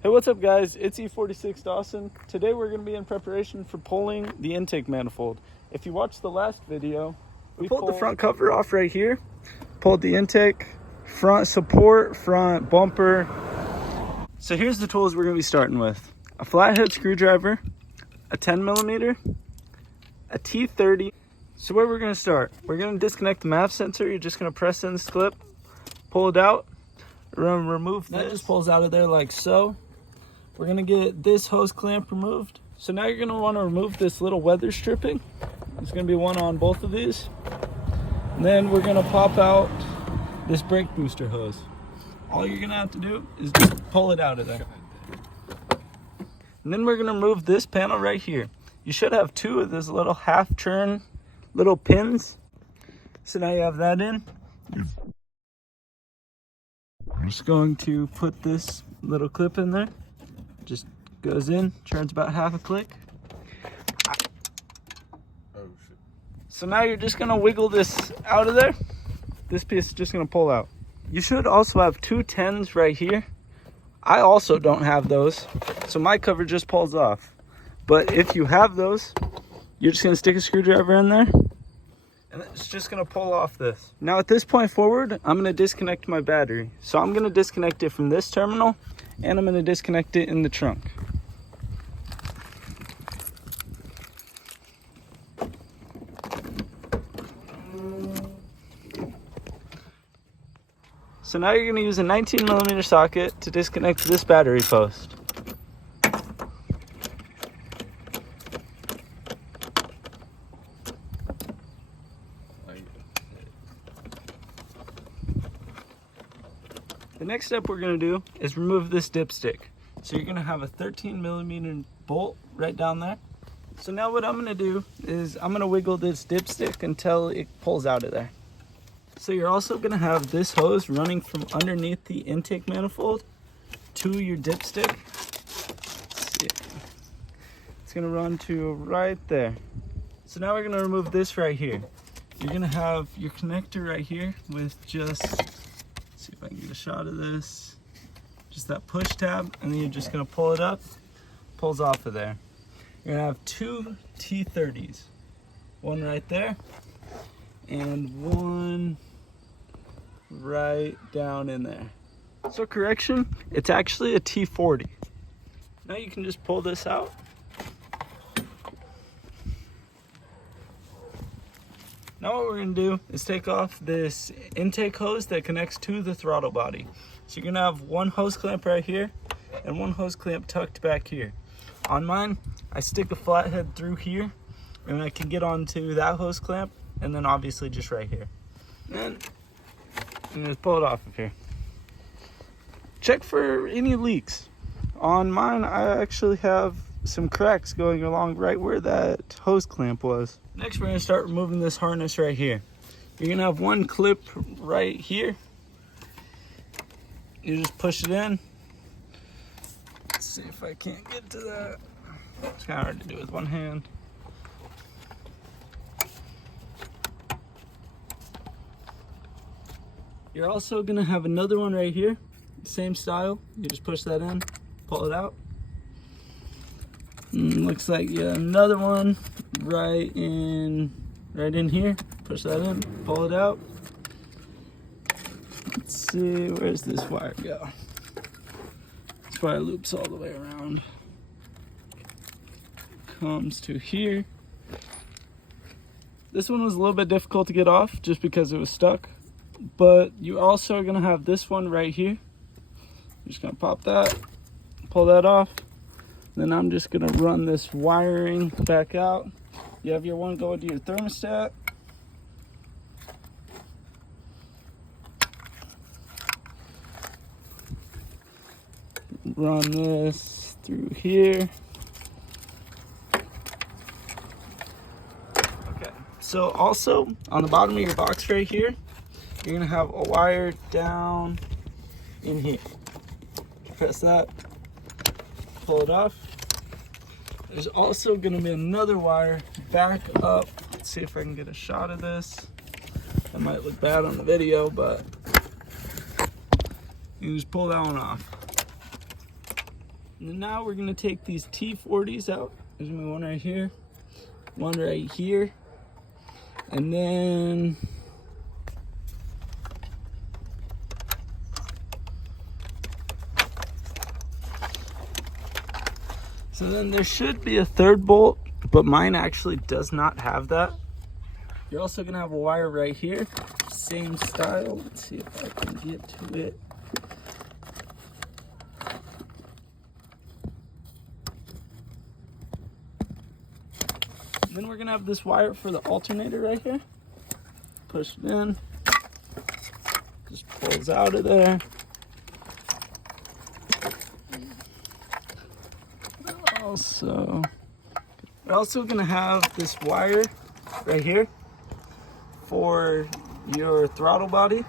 Hey, what's up guys? It's E46 Dawson. Today we're going to be in preparation for pulling the intake manifold. If you watched the last video, we pulled the front cover off right here, pulled the intake, front support, front bumper. So here's the tools we're going to be starting with. A flathead screwdriver, a 10mm, a T30. So where we're going to start, we're going to disconnect the MAV sensor. You're just going to press in this clip, pull it out, remove this. That just pulls out of there like so. We're going to get this hose clamp removed. So now you're going to want to remove this little weather stripping. There's going to be one on both of these. And then we're going to pop out this brake booster hose. All you're going to have to do is just pull it out of there. And then we're going to remove this panel right here. You should have two of those little half turn little pins. So now you have that in. I'm just going to put this little clip in there. Just goes in, turns about half a click. Oh shit. So now you're just gonna wiggle this out of there. This piece is just gonna pull out. You should also have two 10s right here. I also don't have those, so my cover just pulls off. But if you have those, you're just gonna stick a screwdriver in there, and it's just gonna pull off this. Now at this point forward, I'm gonna disconnect my battery. So I'm gonna disconnect it from this terminal, and I'm gonna disconnect it in the trunk. So now you're gonna use a 19mm socket to disconnect this battery post. The next step we're going to do is remove this dipstick. So you're going to have a 13mm bolt right down there. So now what I'm going to do is I'm going to wiggle this dipstick until it pulls out of there. So you're also going to have this hose running from underneath the intake manifold to your dipstick. Let's see. It's going to run to right there. So now we're going to remove this right here. You're going to have your connector right here with just... see if I can get a shot of this. Just that push tab, and then you're just gonna pull it up, pulls off of there. You're gonna have two T30s. One right there, and one right down in there. So correction, it's actually a T40. Now you can just pull this out. Now what we're going to do is take off this intake hose that connects to the throttle body. So you're going to have one hose clamp right here and one hose clamp tucked back here. On mine, I stick a flathead through here, and I can get onto that hose clamp, and then obviously just right here. And just pull it off of here. Check for any leaks. On mine, I actually have some cracks going along right where that hose clamp was. Next, we're going to start removing this harness right here. You're going to have one clip right here. You just push it in. Let's see if I can't get to that. It's kind of hard to do with one hand. You're also going to have another one right here. Same style. You just push that in, pull it out. Looks like another one right in here. Push that in, pull it out. Let's see, where's this wire go? This wire loops all the way around. Comes to here. This one was a little bit difficult to get off just because it was stuck. But you're also gonna have this one right here. I'm just gonna pop that, pull that off. Then I'm just gonna run this wiring back out. You have your one going to your thermostat. Run this through here. Okay, so also on the bottom of your box right here, you're gonna have a wire down in here. Press that, pull it off. There's also going to be another wire back up. Let's see if I can get a shot of this. That might look bad on the video, but you just pull that one off. And then now we're gonna take these T40s out. There's gonna be one right here, one right here, and then there should be a third bolt, but mine actually does not have that. You're also gonna have a wire right here, same style. Let's see if I can get to it. Then we're gonna have this wire for the alternator right here. Push it in, just pulls out of there. We're also gonna have this wire right here for your throttle body.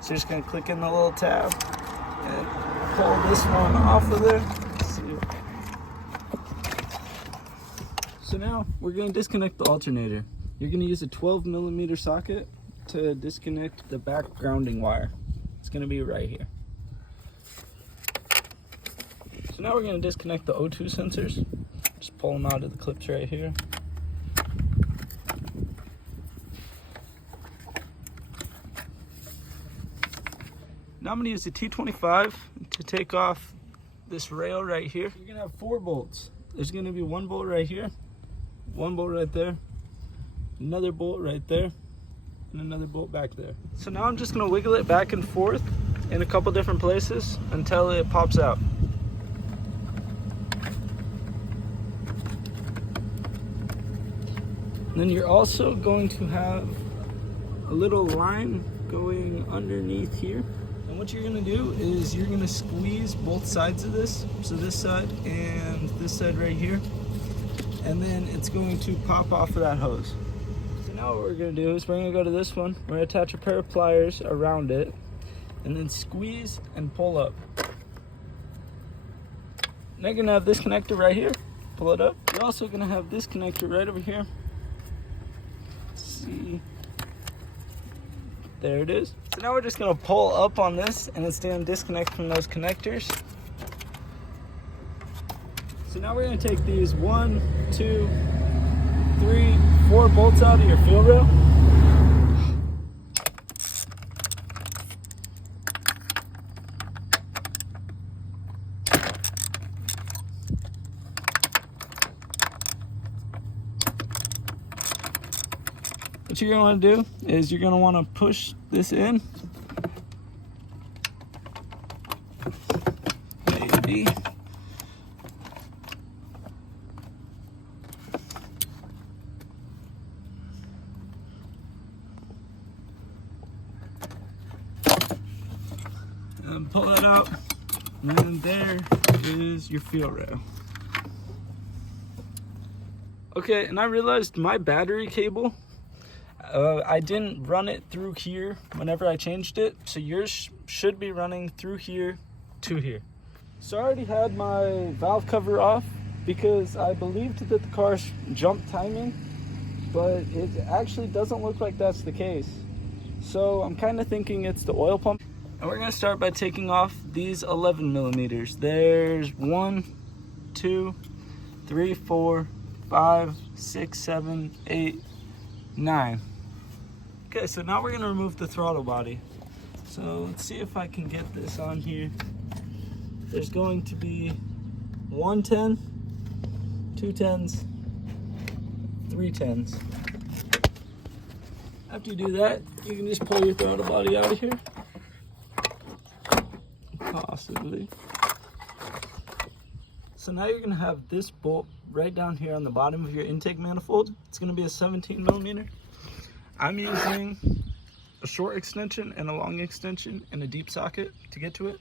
So you're just gonna click in the little tab and pull this one off of there. So now we're gonna disconnect the alternator. You're gonna use a 12mm socket to disconnect the back grounding wire. It's gonna be right here. So now we're gonna disconnect the O2 sensors. Just pull them out of the clips right here. Now I'm gonna use the T25 to take off this rail right here. You're gonna have 4 bolts. There's gonna be 1 bolt right here, 1 bolt right there, another bolt right there, and another bolt back there. So now I'm just gonna wiggle it back and forth in a couple different places until it pops out. And then you're also going to have a little line going underneath here. And what you're gonna do is you're gonna squeeze both sides of this. So this side and this side right here. And then it's going to pop off of that hose. So now what we're gonna do is we're gonna go to this one. We're gonna attach a pair of pliers around it and then squeeze and pull up. Now you're gonna have this connector right here. Pull it up. You're also gonna have this connector right over here. See, there it is. So now we're just gonna pull up on this and it's gonna disconnect from those connectors. So now we're gonna take these 1, 2, 3, 4 bolts out of your fuel rail. What you're going to do is you're going to want to push this in. Maybe. And pull that out. And then there is your fuel rail. Okay, and I realized my battery cable, I didn't run it through here whenever I changed it, so yours should be running through here to here. So I already had my valve cover off because I believed that the car's jump timing, but it actually doesn't look like that's the case. So I'm kind of thinking it's the oil pump. And we're gonna start by taking off these 11mm. There's 1, 2, 3, 4, 5, 6, 7, 8, 9. Okay, so now we're gonna remove the throttle body. So let's see if I can get this on here. There's going to be 1 10, 2 10s, 3 10s. After you do that, you can just pull your throttle body out of here. Possibly. So now you're gonna have this bolt right down here on the bottom of your intake manifold. It's gonna be a 17mm. I'm using a short extension and a long extension and a deep socket to get to it.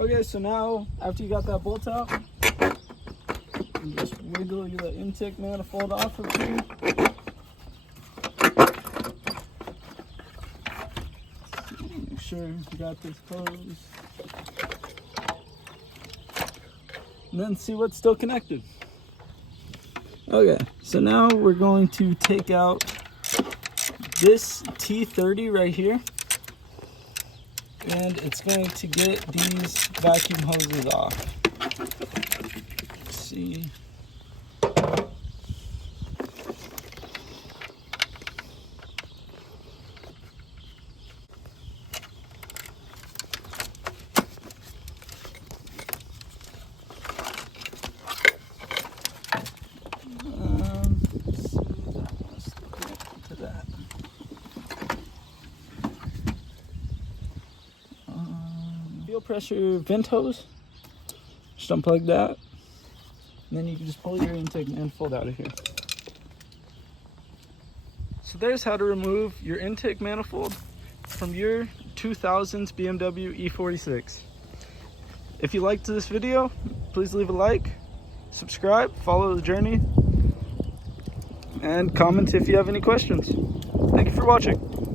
Okay, so now after you got that bolt out, you just wiggle the intake manifold off of here. Make sure you got this hose. and then see what's still connected. Okay, so now we're going to take out this T30 right here, and it's going to get these vacuum hoses off. Let's see. Fuel pressure vent hose, just unplug that, and then you can just pull your intake manifold out of here. So there's how to remove your intake manifold from your 2000s BMW E46. If you liked this video, please leave a like, subscribe, follow the journey, and comment if you have any questions. Thank you for watching.